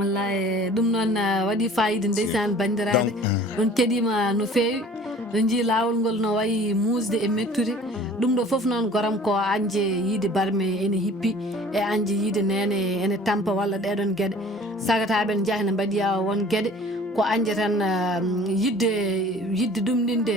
wallahi ɗum noon waɗi fayida ndeysan bandiraɓe ɗon keɗima no fewi ɗo jii lawol ngol no wayi musde e mettude ɗum ɗo foof noon goram ko anje yiide barme ene hippi e anje yiide nene ene tampa walla ɗeɗon gueɗe sagataɓe ne jaaha ne mbaɗiya won gueɗe ko anje tan yidde ɗumɗinde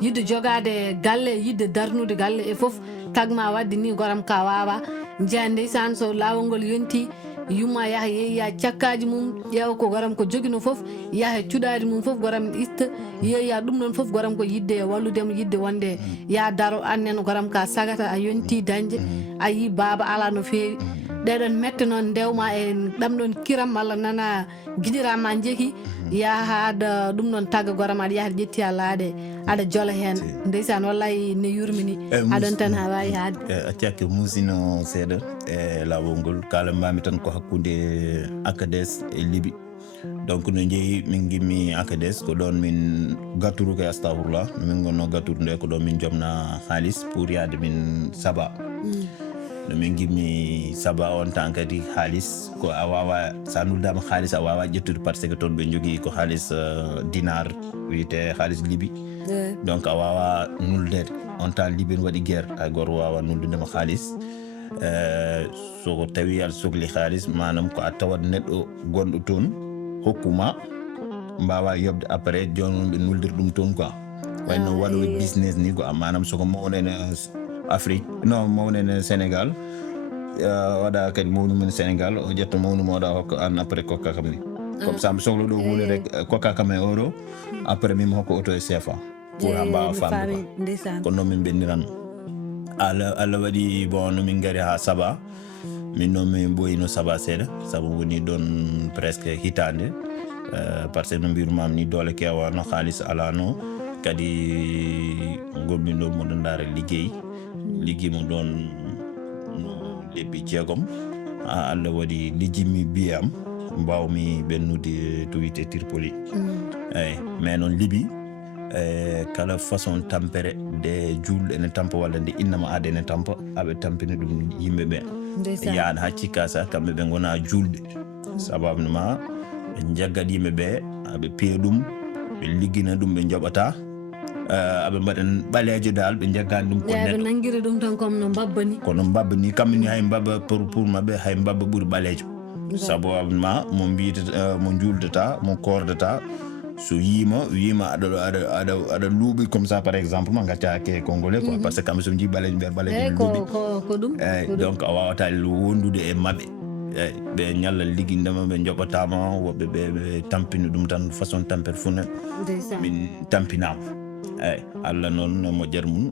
yidde jogade galle yidde darnude galle e foof tagma wadde ni goram ka wawa jeeya ndeysan so lawol ngol yonti yumma yaaha yeeya cakkaji mum ƴeewa ko goram ko jogino foof yaaha cuɗadi mum foof goram ista yeeya ɗum ɗon foof goram ko yidde walludemo yidde wonde ya daro annen goram ka sagata a yonti dañde a yi baba ala no fewi ɗeɗon mette noon ndewma e ɗamɗon kiram walla nana guiɗirama jeeki yaha aɗa ɗum noon tagga goram aɗa yaha ƴetti a laaɗe aɗa jola hen ndeysan wallahi ne yurmini aɗon tan ha wawi haade accake musino seeɗa e lawol ngol kalambami tan ko hakkude ACADES e Liby donc no jeeyi min gimmi ACADES ko ɗon min gatturu ko astahfirullah min gonno gatturu nde ko ɗon min jomna haalis pour yaade min Saba no min gimmi Saba on tan kadi haalis ko a wawa sa nuldama haalis a wawa ƴettude par ce que toon ɓe jogui ko haalis dinar wiyete haalis Liby donc a wawa nuldede on tan Liby ne waɗi guerre hay goto wawa nuldudema haalis soko tawi aɗa sohli haalis manam ko a tawat neɗɗo gonɗo toon hokkuma mbawa yobde après joni ɓe nuldir ɗum toon quoi wayno waɗoɓe business ni quoi manam soko mawnene Afrique non mawnene Sénégal waɗa kadi mawnu men Sénégal o ƴetta mawnu moɗa hokka an après kokka kam ni comme ça mi sohla ɗo hunde rek kokka kam e euro après min hokka auto e CFA pour ha mbawa famde ko noon min ɓenniranno Allah waɗi bon no min gari ha Saba min noon min ɓoyino Saba seeɗa saabu woni ɗon presque hitande par ce que no mbirumam ni doole kewano haalis alano kadi gommin ɗo moɗon daara ligguey mo ɗon no lebbi 6 ha Allah waɗi lijjimi biyam mbawmi ɓennude to wiyete Tripoli eyyi mais noon Liby kala façon tampere nde julɗo ene tampa walla nde innama aada ene tampa aɓe tampini ɗum yimɓeɓe yaade ha cikka sa kamɓe ɓe gona julɓe sababunema ɓe jaggat yimɓeɓe aɓe piya ɗum ɓe liggina ɗum ɓe joɓata aɓe mbaɗen ɓalejo dal ɓe jaggani ɗum ko neɗɗo nanguiri ɗum tan comme no babbani kono babba ni kamɓe ni hay babba pour mabɓe hay babba ɓuuri ɓalejo sababunema mo mbiyata mo juldata mo kordata so wima aɗa luuɓi comme ça par exemple ma gaccake congolais quoi par ce que kamɓe somi jii ɓalejo mbiyat ɓalejo luuɓi eyyi donc a wawata wondude e mabɓe eyyi ɓe ñalla ligguindema ɓe joɓatama woɓɓe ɓe tampini ɗum tan façon tampere fuu min tampinama eyyi Allah noon moƴƴere mum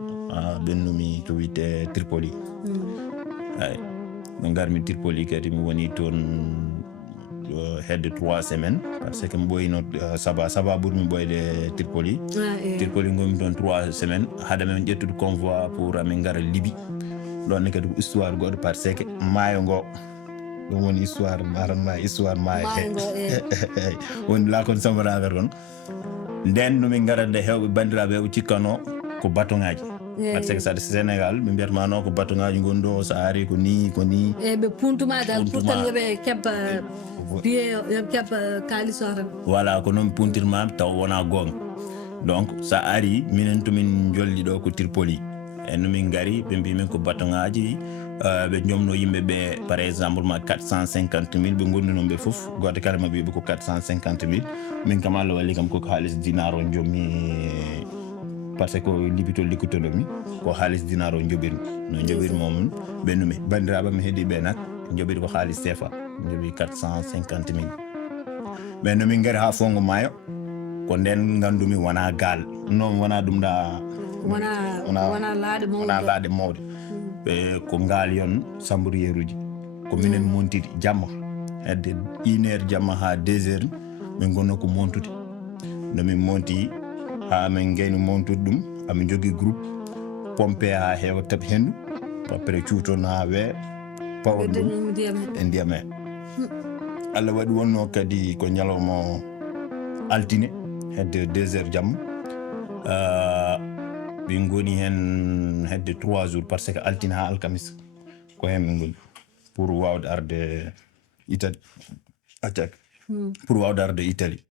ɓennumi to wiyete Tripoli eyyi no garmi Tripoli kadi mi woni toon hedde 3 semaines par ce que mi ɓoyino Saba ɓuurmi ɓoyde Tripoli gomi toon 3 semaines haade men ƴettude convoi pour amin gara Liby ɗonne kadi ko histoire goɗɗo par ce que maayo ngo ɗum woni histoire maranma histoire maayo woni lakon sambaragar kon nden nomin garande hewɓe bandiraɓe heɓe cikkano ko baton ngaji par ce que saɗa Sénégal ɓe mbiyatma no ko baton ngaji gonɗo so ari ko ni ɓe puntuma dal pour tan yoɓe keɓa biye yoɓe keɓa kalis o tan voilà ko noon puntirma taw wona gonga donc sa ari minen tomin jolli ɗo ko Tripoli e nomin gari ɓe mbimin ko baton ngaji ɓe jomno yimɓeɓe par exemple ma 450 000 ɓe gondunon ɓe foof goto kala mabɓe ko 450 000 min kam Allah walli kam koko haalis dinar o jommi par ce que Liby to likkutoɗomi ko haalis dinar o joɓirmi no joɓirmi momon ɓennumi bandiraɓe mi heeɗiɓe nak joɓiri ko haalis CFA joɓi 450 000 ɓe nomin gari ha fongo maayo ko nden gandumi wona gal non wona ɗum ɗa wona laaɗe mawɗe ɓe ko ngal yon sambouriéruji ko minen montiri jamma hedde 1 heure jamma ha 2 heures min gonno ko montude nomin monti ha min gayni montude ɗum amin jogui groupe pompe ha heewa tabi hendu après cuuton ha wee pawon ɗum e ndiyam he Allah waɗi wonno kadi ko ñalawma altine hedde 2 heures jamma ɓe goni hen hedde 3 jours par ce que altine ha alkamis ko hen ɓe goni pour wawde arde itade attaque pour wawde arde Italie.